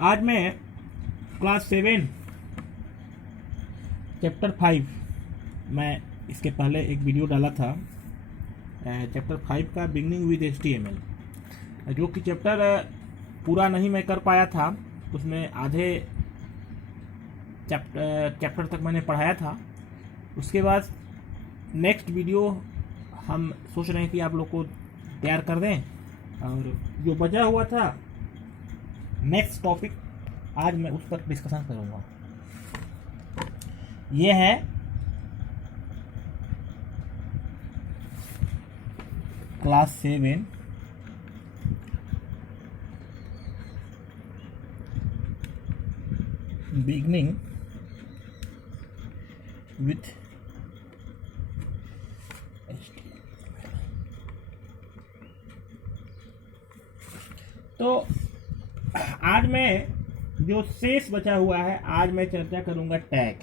आज मैं class 7 chapter 5 मैं इसके पहले एक वीडियो डाला था चैप्टर 5 का बिगनिंग विद HTML, जो कि चैप्टर पूरा नहीं मैं कर पाया था। उसमें आधे चैप्टर तक मैंने पढ़ाया था। उसके बाद नेक्स्ट वीडियो हम सोच रहे हैं कि आप लोग को तैयार कर दें, और जो बचा हुआ था नेक्स्ट टॉपिक आज मैं उस पर डिस्कशन करूँगा। ये है क्लास 7 बिगनिंग विथ तो आज मैं जो शेष बचा हुआ है, आज मैं चर्चा करूंगा टैग।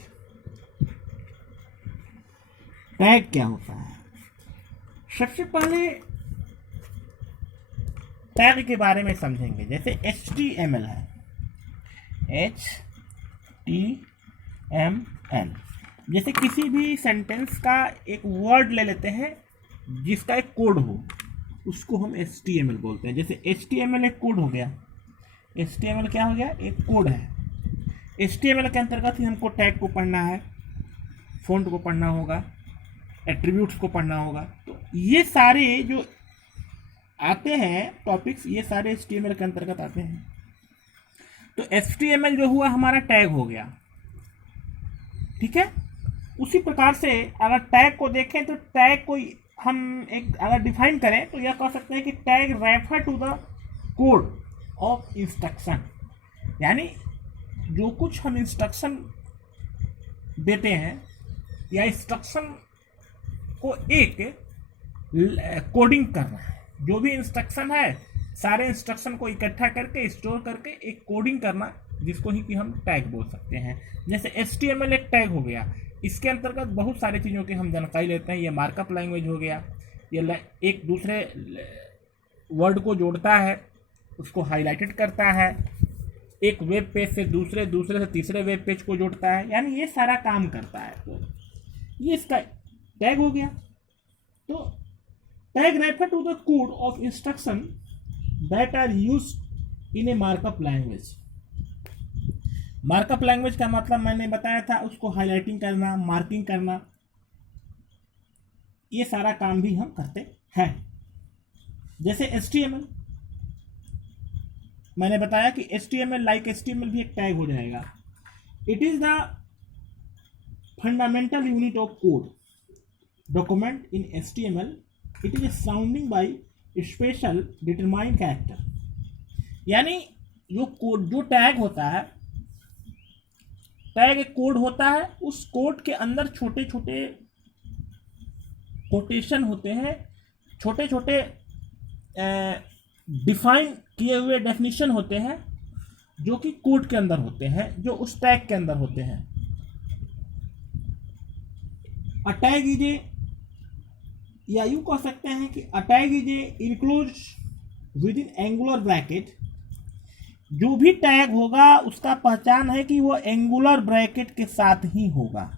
टैग क्या होता है? सबसे पहले टैग के बारे में समझेंगे। जैसे HTML है, HTML, जैसे किसी भी सेंटेंस का एक वर्ड ले लेते हैं जिसका एक कोड हो, उसको हम HTML बोलते हैं। जैसे HTML एक कोड हो गया। HTML क्या हो गया? एक कोड है। HTML के अंतर्गत ही हमको टैग को पढ़ना है, फ़ॉन्ट को पढ़ना होगा, एट्रीब्यूट्स को पढ़ना होगा। तो ये सारे जो आते हैं टॉपिक्स, ये सारे HTML के अंतर्गत आते हैं। तो HTML जो हुआ हमारा टैग हो गया, ठीक है। उसी प्रकार से अगर टैग को देखें तो टैग को हम एक अगर डिफाइन करें तो यह कह सकते हैं कि tag refer to the code of instruction, यानी जो कुछ हम इंस्ट्रक्शन देते हैं या इंस्ट्रक्शन को एक कोडिंग करना है। जो भी इंस्ट्रक्शन है, सारे इंस्ट्रक्शन को इकट्ठा करके स्टोर करके एक कोडिंग करना, जिसको ही कि हम टैग बोल सकते हैं। जैसे HTML एक टैग हो गया। इसके अंतर्गत बहुत सारी चीज़ों की हम जानकारी लेते हैं। ये मार्कअप लैंग्वेज हो गया, ये एक दूसरे वर्ड को जोड़ता है, उसको हाईलाइटेड करता है, एक वेब पेज से दूसरे से तीसरे वेब पेज को जोड़ता है, यानी ये सारा काम करता है। तो ये इसका टैग हो गया। तो tag refer to the code of instruction that are used in a markup language. Markup language का मतलब मैंने बताया था, उसको हाईलाइटिंग करना, मार्किंग करना, ये सारा काम भी हम करते हैं। जैसे HTML मैंने बताया कि HTML लाइक HTML भी एक टैग हो जाएगा। It is the fundamental unit of code document in HTML। It is sounding by special determined character, यानी जो कोड, जो टैग होता है, टैग एक कोड होता है। उस कोड के अंदर छोटे छोटे कोटेशन होते हैं, छोटे छोटे डिफाइन किए हुए डेफिनेशन होते हैं, जो कि कोड के अंदर होते हैं, जो उस टैग के अंदर होते हैं। अ टैग इज ए, या यूं कह सकते हैं कि a tag is a enclose with in angular bracket. जो भी टैग होगा उसका पहचान है कि वो एंगुलर ब्रैकेट के साथ ही होगा।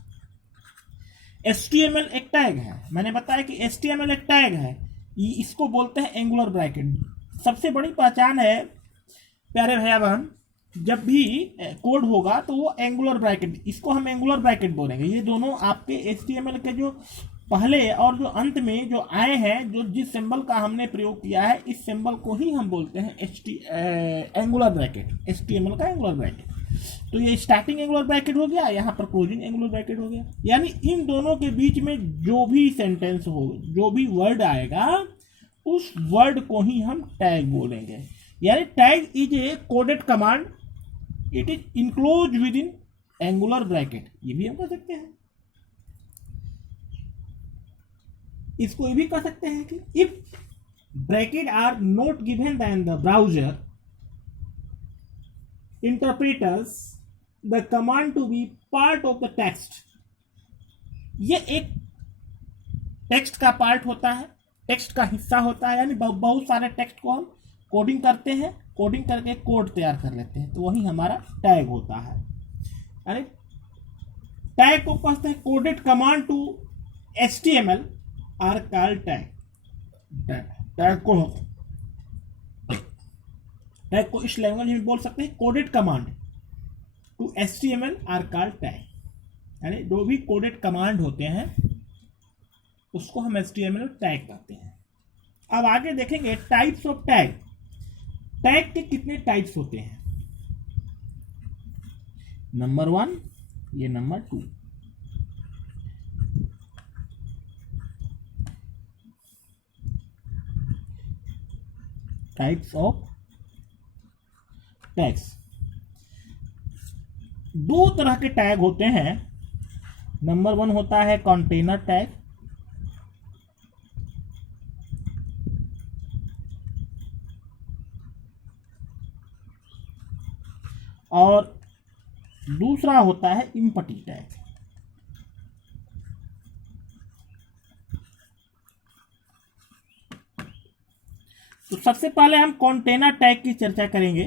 HTML एक टैग है, मैंने बताया कि HTML एक टैग है, इसको बोलते हैं एंगुलर ब्रैकेट। सबसे बड़ी पहचान है प्यारे भैया बहन, जब भी कोड होगा तो वो एंगुलर ब्रैकेट, इसको हम एंगुलर ब्रैकेट बोलेंगे। ये दोनों आपके HTML के जो पहले और जो अंत में जो आए हैं, जो जिस सिंबल का हमने प्रयोग किया है, इस सिंबल को ही हम बोलते हैं एंगुलर ब्रैकेट, HTML का एंगुलर ब्रैकेट। तो ये स्टार्टिंग एंगुलर ब्रैकेट हो गया, यहाँ पर क्लोजिंग एंगुलर ब्रैकेट हो गया। यानी इन दोनों के बीच में जो भी सेंटेंस हो, जो भी वर्ड आएगा, उस वर्ड को ही हम टैग बोलेंगे। यानी tag is a coded command, it is enclose with in angular bracket, ये भी हम कह सकते हैं। इसको ये भी कह सकते हैं कि if bracket are not given then the browser interpreters the command to be part of the text। ये एक टेक्स्ट का पार्ट होता है, टेक्स्ट का हिस्सा होता है, यानी बहुत सारे टेक्स्ट को हम कोडिंग करते हैं, कोडिंग करके कोड तैयार कर लेते हैं, तो वही हमारा टैग होता है। यानी टैग को कहते हैं coded command to HTML are called tag. Tag को इस लैंग्वेज में बोल सकते हैं coded command to HTML are called tag. यानी जो भी कोडेड कमांड होते हैं उसको हम HTML टैग कहते हैं। अब आगे देखेंगे टाइप्स ऑफ टैग। टैग के कितने टाइप्स होते हैं? नंबर 1, ये नंबर 2। टाइप्स ऑफ टैग्स, 2 तरह के टैग होते हैं। नंबर 1 होता है कंटेनर टैग, और दूसरा होता है एम्पटी टैग। तो सबसे पहले हम कंटेनर टैग की चर्चा करेंगे।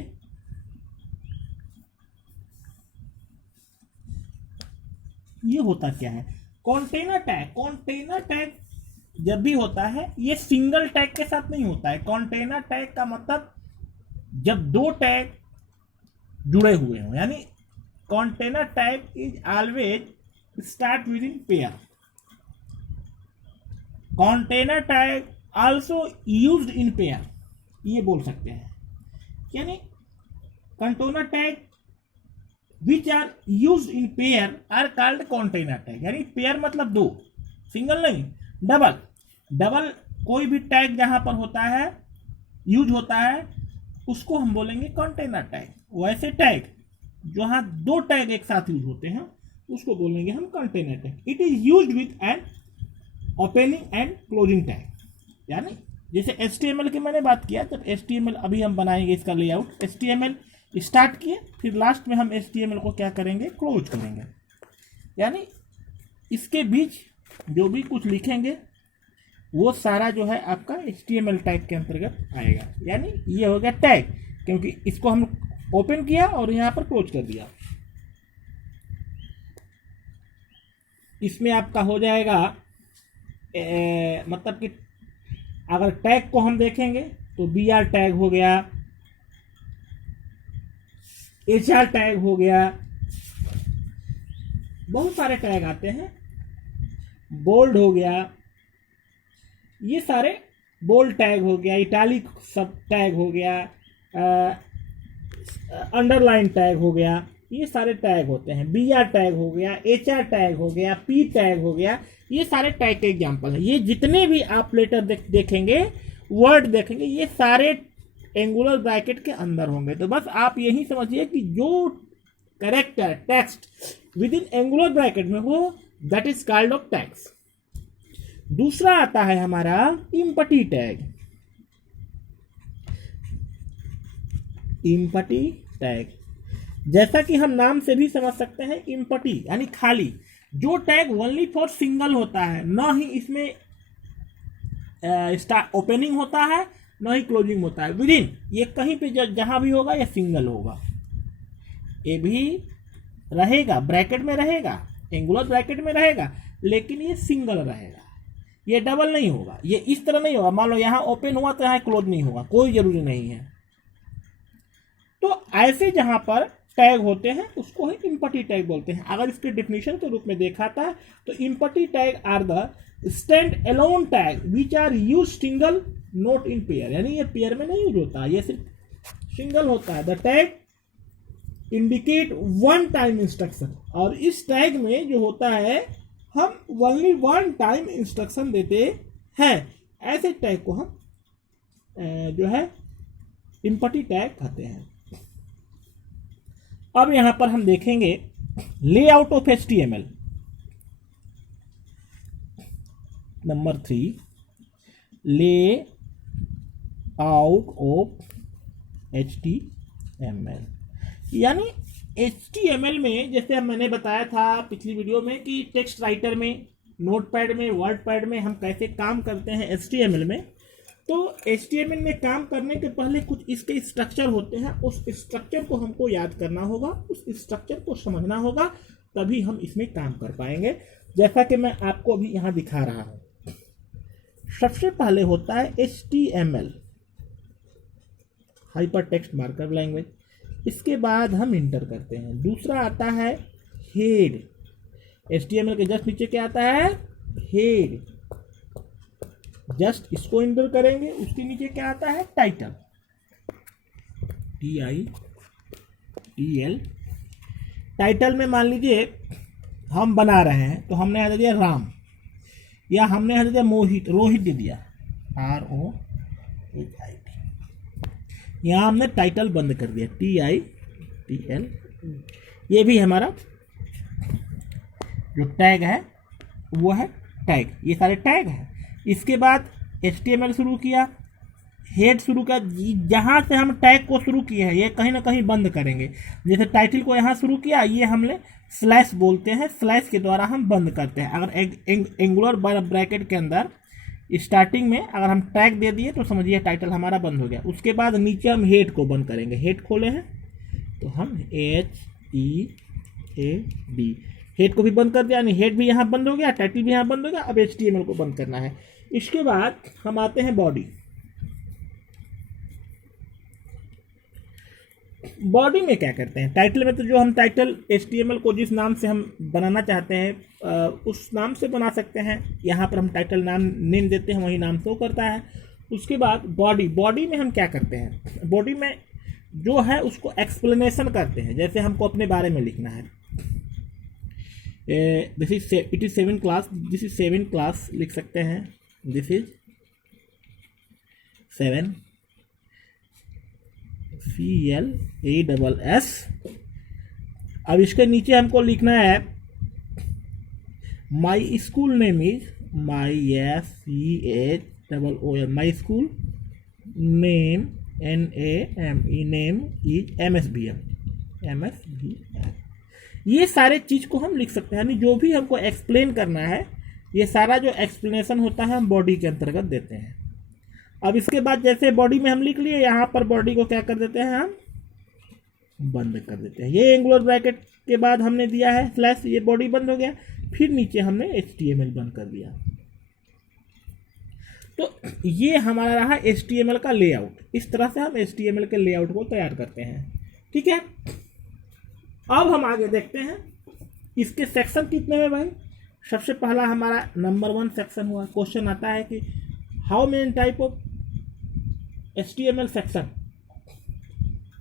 ये होता क्या है कंटेनर टैग? कंटेनर टैग जब भी होता है ये सिंगल टैग के साथ नहीं होता है। कंटेनर टैग का मतलब जब 2 टैग जुड़े हुए हों, यानी container tag is always start with in pair. Container tag also used in pair, ये बोल सकते हैं। यानी container tag which are used in pair are called container tag. यानी पेयर मतलब 2, सिंगल नहीं, डबल कोई भी टैग जहां पर होता है, यूज होता है, उसको हम बोलेंगे कंटेनर टैग। वैसे टैग जहां 2 टैग एक साथ यूज होते हैं उसको बोलेंगे हम container tag. It is used with an opening and closing tag. यानी जैसे HTML की मैंने बात किया, जब HTML अभी हम बनाएंगे इसका लेआउट, HTML स्टार्ट किए, फिर लास्ट में हम HTML को क्या करेंगे, क्लोज करेंगे। यानी इसके बीच जो भी कुछ लिखेंगे वो सारा जो है आपका HTML टैग के अंतर्गत आएगा। यानी ये हो गया टैग, क्योंकि इसको हम ओपन किया और यहाँ पर क्लोज कर दिया। इसमें आपका हो जाएगा मतलब कि अगर टैग को हम देखेंगे तो BR टैग हो गया, HR टैग हो गया, बहुत सारे टैग आते हैं, बोल्ड हो गया, ये सारे बोल्ड टैग हो गया, इटैलिक सब टैग हो गया, अंडरलाइन टैग हो गया, ये सारे टैग होते हैं। BR टैग हो गया, HR टैग हो गया, P टैग हो गया, ये सारे टैग के एग्जांपल हैं। ये जितने भी आप लेटर देखेंगे, वर्ड देखेंगे, ये सारे एंगुलर ब्रैकेट के अंदर होंगे। तो बस आप यही समझिए कि जो character text with in angular bracket में हो, that is called off tags. दूसरा आता है हमारा एम्पटी टैग। एम्पटी टैग जैसा कि हम नाम से भी समझ सकते हैं, एम्पटी यानी खाली, जो टैग ओनली फॉर सिंगल होता है, न ही इसमें ओपनिंग होता है न ही क्लोजिंग होता है। विदिन ये कहीं पे जहां भी होगा ये सिंगल होगा, ये भी रहेगा ब्रैकेट में रहेगा, एंगुलर ब्रैकेट में रहेगा, लेकिन ये सिंगल रहेगा, ये डबल नहीं होगा, ये इस तरह नहीं होगा। मान लो यहाँ ओपन हुआ तो यहाँ क्लोज नहीं होगा, कोई जरूरी नहीं है। तो ऐसे जहां पर टैग होते हैं उसको ही एम्पटी टैग बोलते हैं। अगर इसके डेफिनेशन के रूप में देखा था तो empty tag are the stand alone tag which are use single not in pair. यानी ये पेयर में नहीं यूज होता, ये सिर्फ सिंगल होता है। The tag indicate one time instruction, और इस टैग में जो होता है हम ओनली वन टाइम इंस्ट्रक्शन देते हैं। ऐसे टैग को हम जो है एम्पटी टैग कहते हैं। अब यहां पर हम देखेंगे लेआउट ऑफ HTML। नंबर 3, ले आउट ऑफ HTML। यानी HTML में जैसे मैंने बताया था पिछली वीडियो में कि टेक्स्ट राइटर में, नोटपैड में, वर्डपैड में हम कैसे काम करते हैं HTML में। तो HTML में काम करने के पहले कुछ इसके स्ट्रक्चर होते हैं, उस स्ट्रक्चर को हमको याद करना होगा, उस स्ट्रक्चर को समझना होगा, तभी हम इसमें काम कर पाएंगे। जैसा कि मैं आपको अभी यहाँ दिखा रहा हूँ, सबसे पहले होता है HTML, hyper text markup language. इसके बाद हम इंटर करते हैं। दूसरा आता है हेड, HTML के जस्ट नीचे क्या आता है, हेड, जस्ट इसको इंटर करेंगे। उसके नीचे क्या आता है, टाइटल, TITL। टाइटल में मान लीजिए हम बना रहे हैं तो हमने यहाँ दिया राम, या हमने यहाँ दिया मोहित, रोहित दे दिया, ROHIT। यहाँ हमने टाइटल बंद कर दिया, TITL। ये भी हमारा जो टैग है वो है टैग, ये सारे टैग हैं। इसके बाद HTML शुरू किया, हेड शुरू किया, जहाँ से हम टैग को शुरू किए हैं ये कहीं ना कहीं बंद करेंगे। जैसे टाइटल को यहाँ शुरू किया, ये हमने स्लैश बोलते हैं, स्लैश के द्वारा हम बंद करते हैं। अगर एंगुलर ब्रैकेट के अंदर स्टार्टिंग में अगर हम टैग दे दिए तो समझिए टाइटल हमारा बंद हो गया। उसके बाद नीचे हम हेड को बंद करेंगे, हेड खोले हैं तो हम HEAD, हेड को भी बंद कर दिया, यानी हेड भी यहाँ बंद हो गया, टाइटल भी यहाँ बंद हो गया। अब HTML को बंद करना है। इसके बाद हम आते हैं बॉडी। बॉडी में क्या करते हैं, टाइटल में तो जो हम टाइटल HTML को जिस नाम से हम बनाना चाहते हैं उस नाम से बना सकते हैं। यहाँ पर हम टाइटल नेम देते हैं, वही नाम शो करता है। उसके बाद बॉडी में हम क्या करते हैं, बॉडी में जो है उसको एक्सप्लेनेशन करते हैं। जैसे हमको अपने बारे में लिखना है, it is 7 class, this is 7 class लिख सकते हैं, दिस इज 7 CLASS। अब इसके नीचे हमको लिखना है my school name is MySCHOOL, my school name NAME, name is MSBM। ये सारे चीज को हम लिख सकते हैं, यानी जो भी हमको एक्सप्लेन करना है ये सारा जो एक्सप्लेनेशन होता है हम बॉडी के अंतर्गत देते हैं। अब इसके बाद जैसे बॉडी में हम लिख लिए, यहाँ पर बॉडी को क्या कर देते हैं, हम बंद कर देते हैं। ये एंगुलर ब्रैकेट के बाद हमने दिया है स्लैश, ये बॉडी बंद हो गया। फिर नीचे हमने HTML बंद कर दिया। तो ये हमारा रहा HTML का लेआउट। इस तरह से हम HTML के लेआउट को तैयार करते हैं, ठीक है। अब हम आगे देखते हैं इसके सेक्शन कितने हैं भाई। सबसे पहला हमारा नंबर 1 सेक्शन हुआ। क्वेश्चन आता है कि how many type of HTML section.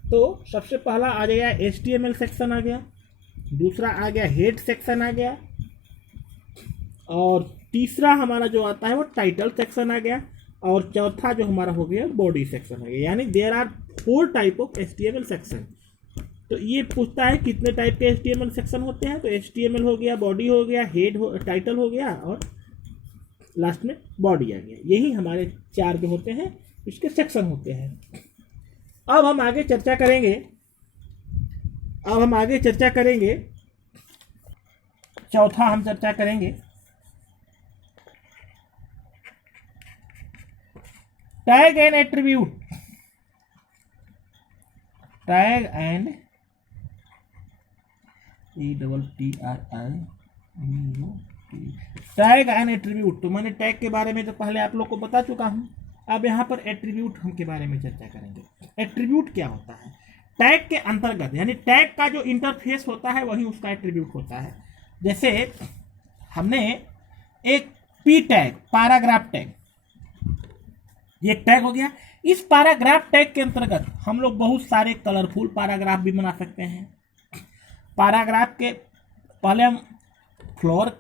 तो सबसे पहला आ गया HTML सेक्शन आ गया, दूसरा आ गया हेड सेक्शन आ गया, और तीसरा हमारा जो आता है वो टाइटल सेक्शन आ गया, और चौथा जो हमारा हो गया बॉडी सेक्शन आ गया। यानी there are 4 type of HTML section. तो ये पूछता है कितने टाइप के HTML सेक्शन होते हैं, तो HTML हो गया, बॉडी हो गया, हेड टाइटल हो गया, और लास्ट में बॉडी आ गया। यही हमारे 4 जो होते हैं इसके सेक्शन होते हैं। अब हम आगे चर्चा करेंगे, चौथा हम चर्चा करेंगे tag and attribute. Tag and attribute. तो मैंने टैग के बारे में तो पहले आप लोग को बता चुका हूं। अब यहाँ पर एट्रीब्यूट हम के बारे में चर्चा करेंगे। एट्रीब्यूट क्या होता है, टैग के अंतर्गत, यानी टैग का जो इंटरफेस होता है वही उसका एट्रीब्यूट होता है। जैसे हमने एक पी टैग, पैराग्राफ टैग, ये टैग हो गया। इस पैराग्राफ टैग के अंतर्गत हम लोग बहुत सारे कलरफुल पैराग्राफ भी बना सकते हैं। पैराग्राफ के पहले हम फ्लोर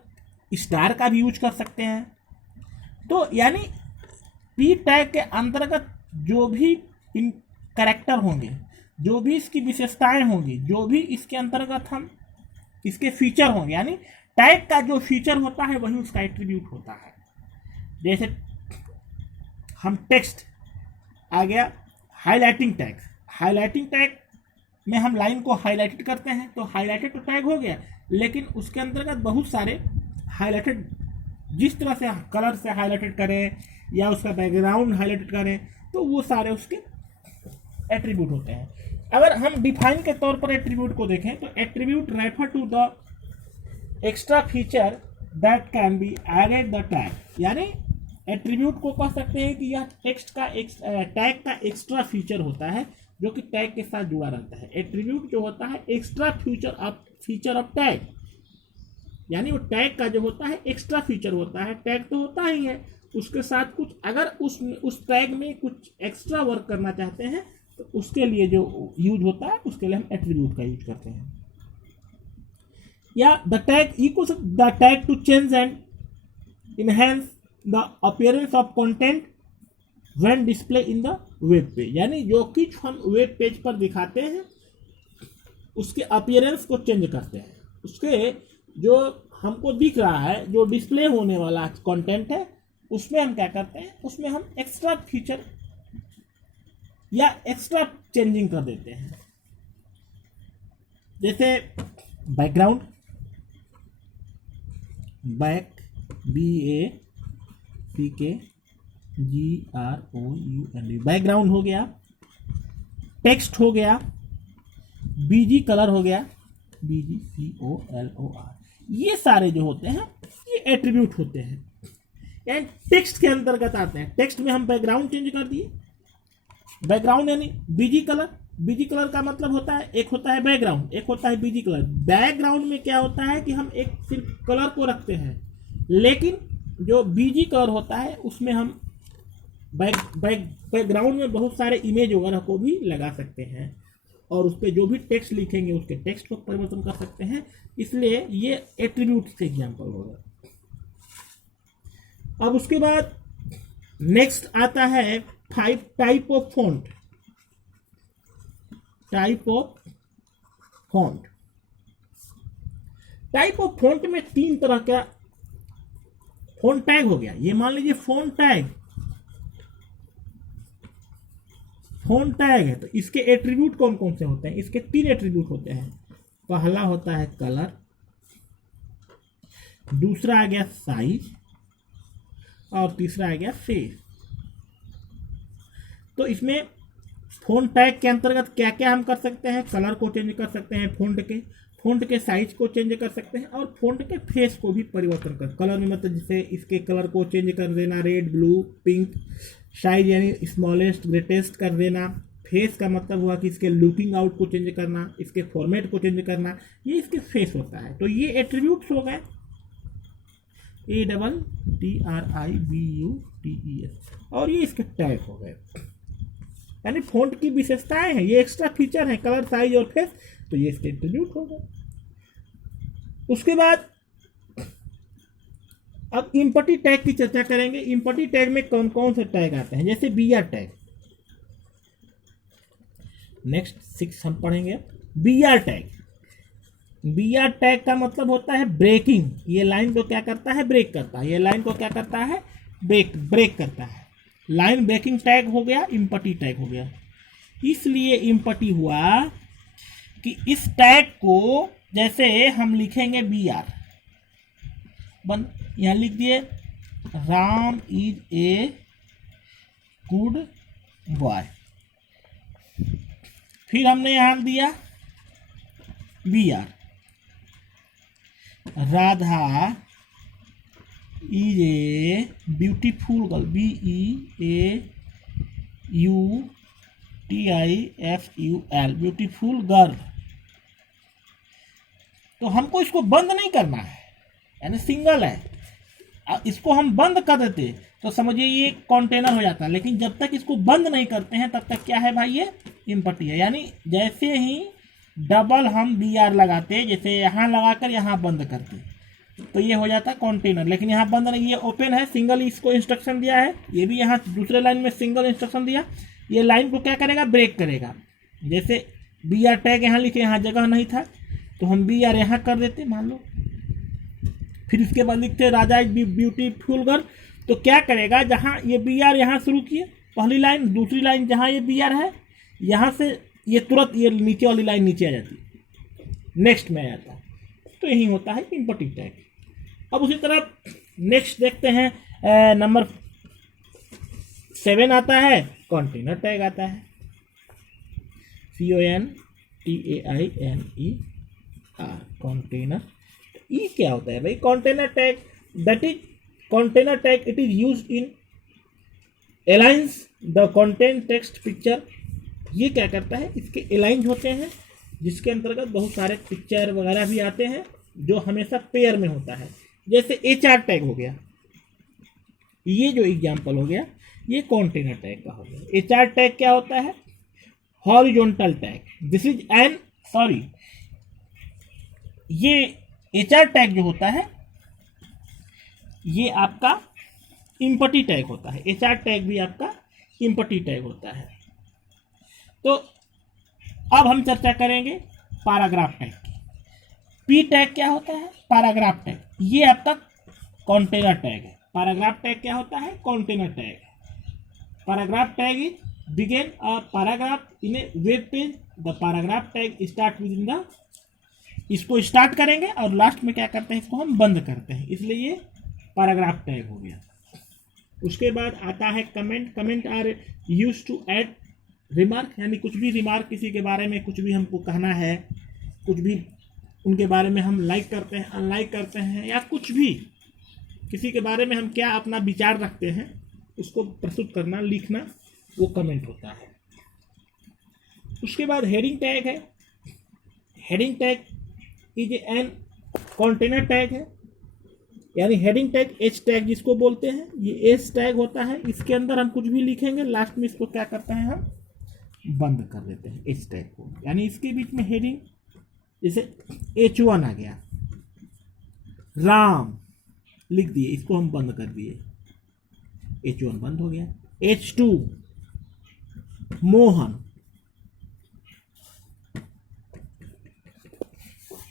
स्टार का भी यूज कर सकते हैं। तो यानी पी टैग के अंतर्गत जो भी इन कैरेक्टर होंगे, जो भी इसकी विशेषताएं होंगी, जो भी इसके अंतर्गत हम इसके फीचर होंगे, यानी टैग का जो फीचर होता है वही उसका एट्रीब्यूट होता है। जैसे हम टेक्स्ट आ गया, हाईलाइटिंग टैग। हाईलाइटिंग टैग में हम लाइन को हाईलाइटेड करते हैं, तो हाईलाइटेड तो टैग हो गया, लेकिन उसके अंतर्गत बहुत सारे हाईलाइटेड, जिस तरह से कलर से हाईलाइटेड करें या उसका बैकग्राउंड हाईलाइट करें, तो वो सारे उसके एट्रीब्यूट होते हैं। अगर हम डिफाइन के तौर पर एट्रीब्यूट को देखें तो attribute refer to the extra feature that can be added the tag, यानी एट्रीब्यूट को कह सकते हैं कि यह टेक्स्ट का टैग का एक्स्ट्रा फीचर होता है जो कि टैग के साथ जुड़ा रहता है। एट्रीब्यूट जो होता है एक्स्ट्रा फीचर ऑफ टैग, यानी वो टैग का जो होता है एक्स्ट्रा फीचर होता है। टैग तो होता ही है, उसके साथ कुछ अगर उस टैग में कुछ एक्स्ट्रा वर्क करना चाहते हैं तो उसके लिए जो यूज होता है उसके लिए हम एट्रीब्यूट का यूज करते हैं। या the tag equals the tag to change and enhance the appearance of content when display in the web page, यानी जो कुछ हम वेब पेज पर दिखाते हैं उसके अपीयरेंस को चेंज करते हैं। उसके जो हमको दिख रहा है, जो डिस्प्ले होने वाला कंटेंट है, उसमें हम क्या करते हैं, उसमें हम एक्स्ट्रा फीचर या एक्स्ट्रा चेंजिंग कर देते हैं। जैसे बैकग्राउंड, BACKGROUND, बैकग्राउंड हो गया, टेक्स्ट हो गया, BG कलर हो गया, BGCOLOR, ये सारे जो होते हैं ये एट्रीब्यूट होते हैं। एंड टेक्स्ट के अंतर्गत आते हैं। टेक्स्ट में हम बैकग्राउंड चेंज कर दिए, बैकग्राउंड यानी बीजी कलर। बीजी कलर का मतलब होता है, एक होता है बैकग्राउंड, एक होता है बीजी कलर। बैकग्राउंड में क्या होता है कि हम एक सिर्फ कलर को रखते हैं, लेकिन जो बीजी कलर होता है उसमें हम बैकग्राउंड में बहुत सारे इमेज वगैरह को भी लगा सकते हैं और उस पर जो भी टेक्स्ट लिखेंगे उसके टेक्स्ट को परिवर्तन कर सकते हैं। इसलिए ये एट्रीब्यूट से एग्जाम्पल होगा। अब उसके बाद नेक्स्ट आता है type of font. Type of font, type of font में 3 तरह का फॉन्ट टैग हो गया। ये मान लीजिए फॉन्ट टैग है, तो इसके एट्रीब्यूट कौन कौन से होते हैं? इसके 3 एट्रीब्यूट होते हैं। पहला होता है कलर, दूसरा आ गया साइज और तीसरा आ गया फेस। तो इसमें फॉन्ट टैग के अंतर्गत क्या क्या हम कर सकते हैं? कलर को चेंज कर सकते हैं, फॉन्ट के साइज को चेंज कर सकते हैं और फॉन्ट के फेस को भी परिवर्तन कर। कलर में मतलब जैसे इसके कलर को चेंज कर देना, रेड, ब्लू, पिंक। साइज यानी स्मॉलेस्ट, ग्रेटेस्ट कर देना। फेस का मतलब हुआ कि इसके लुकिंग आउट को चेंज करना, इसके फॉर्मेट को चेंज करना, ये इसके फेस होता है। तो ये एट्रीब्यूट्स हो गए, ATTRIBUTES, और ये इसके टैग हो गए, यानी फॉन्ट की विशेषताएं हैं, ये एक्स्ट्रा फीचर हैं, कलर, साइज और फेस, तो ये इसके एट्रीब्यूट हो गए। उसके बाद अब इम्पटी टैग की चर्चा करेंगे। इम्पटी टैग में कौन कौन से टैग आते हैं? जैसे BR टैग, नेक्स्ट 6 हम पढ़ेंगे। BR टैग का मतलब होता है ब्रेकिंग। ये लाइन को क्या करता है? ब्रेक करता है। ये लाइन को क्या करता है? ब्रेक करता है। लाइन ब्रेकिंग टैग हो गया, इम्पटी टैग हो गया। इसलिए इम्पटी हुआ कि इस टैग को जैसे हम लिखेंगे BR, यहाँ लिख दिए Ram is a good boy, फिर हमने यहां दिया BR, Radha is a beautiful girl, BEAUTIFUL, beautiful girl. तो हमको इसको बंद नहीं करना है, यानी सिंगल है। इसको हम बंद कर देते तो समझिए ये कंटेनर हो जाता है, लेकिन जब तक इसको बंद नहीं करते हैं तब तक क्या है भाई? ये इम्पटी है। यानी जैसे ही डबल हम BR लगाते, जैसे यहाँ लगाकर यहाँ बंद करते, तो ये हो जाता है कंटेनर। लेकिन यहाँ बंद नहीं, ये ओपन है, सिंगल इसको इंस्ट्रक्शन दिया है। ये भी यहाँ दूसरे लाइन में सिंगल इंस्ट्रक्शन दिया, ये लाइन को क्या करेगा? ब्रेक करेगा। जैसे BR टैग यहाँ लिखे, यहाँ जगह नहीं था तो हम BR यहाँ कर देते मान लो, फिर इसके बाद लिखते राजा इज ब्यूटीफुल गर्ल। तो क्या करेगा? जहाँ ये BR यहाँ शुरू किए पहली लाइन, दूसरी लाइन जहाँ ये BR है, यहाँ से ये तुरंत ये नीचे वाली लाइन नीचे आ जाती है, नेक्स्ट में आ जाता है। तो यही होता है इम्पटी टैग। अब उसी तरह नेक्स्ट देखते हैं नंबर 7 आता है, कंटेनर टैग आता है, CONTAINER, कंटेनर। ई क्या होता है भाई? Container tag, that is container tag, it is used in alliance the content text picture. ये क्या करता है, इसके अलाइन होते हैं, जिसके अंतर्गत बहुत सारे पिक्चर वगैरह भी आते हैं, जो हमेशा पेयर में होता है। जैसे HR टैग हो गया, ये जो एग्जाम्पल हो गया, ये कंटेनर टैग का हो गया। HR टैग क्या होता है? Horizontal tag. This is an sorry, ये HR टैग जो होता है, ये आपका इम्पटी टैग होता है। HR टैग भी आपका इम्पटी टैग होता है। तो अब हम चर्चा करेंगे पैराग्राफ टैग की। P टैग क्या होता है? पैराग्राफ टैग, ये आपका कंटेनर टैग है। पैराग्राफ टैग क्या होता है? कंटेनर टैग है। Paragraph tag is begin a paragraph in A web page, the paragraph tag start with in the, इसको स्टार्ट करेंगे और लास्ट में क्या करते हैं, इसको हम बंद करते हैं, इसलिए ये पैराग्राफ टैग हो गया। उसके बाद आता है comment. Comment are used to add remark, यानी कुछ भी रिमार्क, किसी के बारे में कुछ भी हमको कहना है, कुछ भी उनके बारे में हम लाइक करते हैं, अनलाइक करते हैं, या कुछ भी किसी के बारे में हम क्या अपना विचार रखते हैं, उसको प्रस्तुत करना, लिखना, वो कमेंट होता है। उसके बाद हेडिंग टैग है। Heading tag is an container tag है, यानी हेडिंग टैग H टैग जिसको बोलते हैं, ये H टैग होता है। इसके अंदर हम कुछ भी लिखेंगे, लास्ट में इसको क्या करते हैं, हम बंद कर देते हैं H टैग को। यानी इसके बीच में हेडिंग, जैसे H1 आ गया, राम लिख दिए, इसको हम बंद कर दिए, H1 बंद हो गया। H2 मोहन,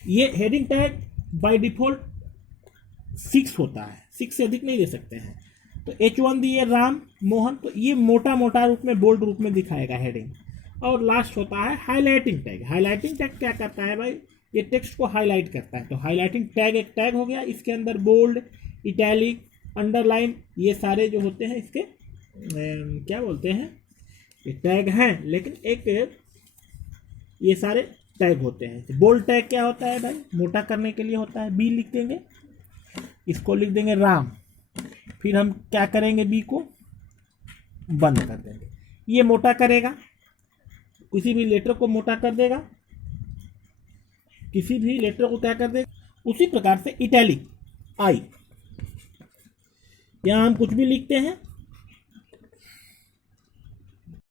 ये हेडिंग टैग बाय डिफॉल्ट 6 होता है, 6 से अधिक नहीं दे सकते हैं। तो H1 दिए राम मोहन, तो ये मोटा मोटा रूप में, बोल्ड रूप में दिखाएगा हेडिंग। और लास्ट होता है हाईलाइटिंग टैग। हाईलाइटिंग टैग क्या करता है भाई? ये टेक्स्ट को हाईलाइट करता है। तो हाईलाइटिंग टैग एक टैग हो गया, इसके अंदर बोल्ड, इटैलिक, अंडरलाइन, ये सारे जो होते हैं इसके क्या बोलते हैं, ये टैग हैं, लेकिन एक ये सारे टैग होते हैं। बोल्ड टैग क्या होता है भाई? मोटा करने के लिए होता है। बी लिख देंगे, इसको लिख देंगे राम, फिर हम क्या करेंगे, बी को बंद कर देंगे। ये मोटा करेगा, किसी भी लेटर को मोटा कर देगा, किसी भी लेटर को क्या कर देगा। उसी प्रकार से इटैलिक आई, यहाँ हम कुछ भी लिखते हैं